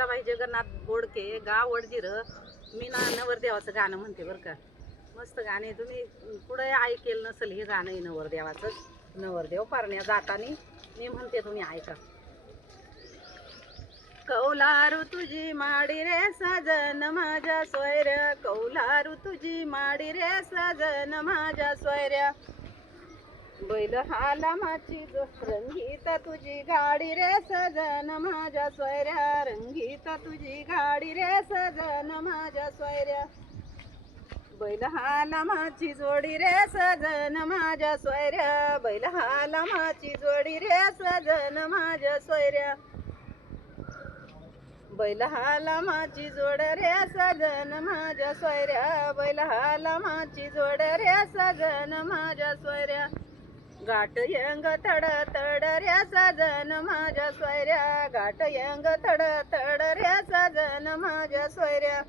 अहिल्याबाई जगन्नाथ बोडके गाव वडजीर. मी ना नवरदेवाचं गाणं म्हणते बरं का. मस्त गाणे, तुम्ही पुढे ऐकेल नसेल हे गाणं आहे नवरदेवाचं. नवरदेव पारण्या जातानी मी म्हणते, तुम्ही ऐका. कौलारू तुझी माडी रे सजन माझ्या सोयऱ्या, कौलारू तुझी माडी रे सजन माझ्या सोयऱ्या. बैल हाला माची जो रंगीत तुझी गाडी रे सजन माझ्या सोयऱ्या, रंगीत तुझी गाडी रे सजन माझ्या सोयऱ्या. बैल हाला माची जोडी रे सजन माझ्या सोयऱ्या, बैल हाला माची जोडी रे सजन माझ्या सोयऱ्या. बैल हाला माची जोड रे सजन माझ्या सोयऱ्या, बैल हाला माची जोड रे सजन माझ्या सोयऱ्या. गाठ यंग तड तड रे सजन माझ्या सोयऱ्या, गाठ यंग तड तड रे सजन माझ्या सोयऱ्या.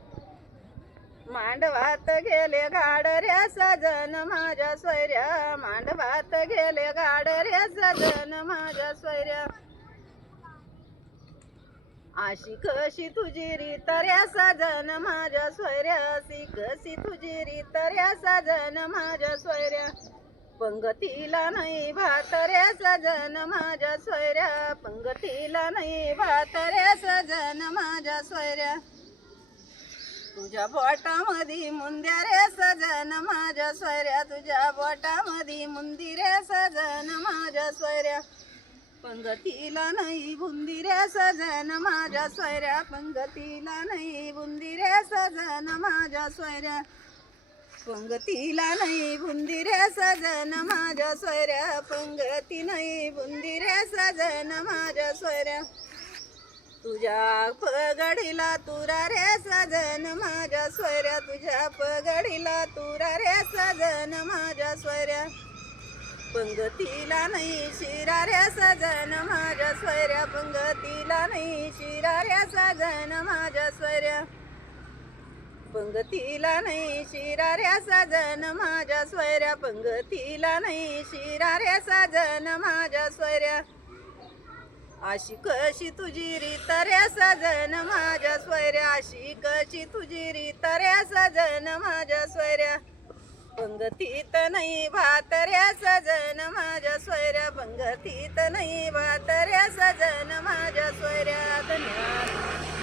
मांडवात गेले गाड रे सजन माझ्या सोयऱ्या, मांडवात गेले गाड रे सजन माझ्या सोयऱ्या. अशी कशी तुझी रीत रे सजन माझ्या सोयऱ्या, अशी कशी तुझी रीत रे सजन माझ्या सोयऱ्या. पंगतीला नाही भात रे सजन माझ्या सोयऱ्या, पंगतीला नाही भात रे सजन माझ्या सोयऱ्या. तुझ्या बोटामधी मुंद्या रे सजन माझ्या सोयऱ्या, तुझ्या बोटामधी मुंदी रे सजन माझ्या सोयऱ्या. पंगतीला नाही बुंदी रे सजन माझ्या सोयऱ्या, पंगतीला नाही बुंदी रे सजन माझ्या सोयऱ्या. पंगतीला नाही बुंदी रे सजन माझ्या सोयऱ्या, पंगती नाही बुंदी रे सजन माझ्या सोयऱ्या. तुझ्या पगडीला तुरा रे सजन माझ्या सोयऱ्या, तुझ्या पगडीला तुरा रे सजन माझ्या सोयऱ्या. पंगतीला नाही शिरा रे सजन माझ्या सोयऱ्या, पंगतीला नाही शिरा रे सजन माझ्या सोयऱ्या. पंगतीला नाही शिरा रे सजन माझ्या सोयऱ्या, पंगतीला नाही शिरा रे सजन माझ्या सोयऱ्या. अशी कशी तुझी रीत रे सजन माझ्या सोयऱ्या, अशी कशी तुझी रीत रे सजन माझ्या सोयऱ्या. पंगतीत नाही भात रे सजन माझ्या सोयऱ्या, पंगतीत नाही भात रे सजन माझ्या सोयऱ्या. धन्यवाद.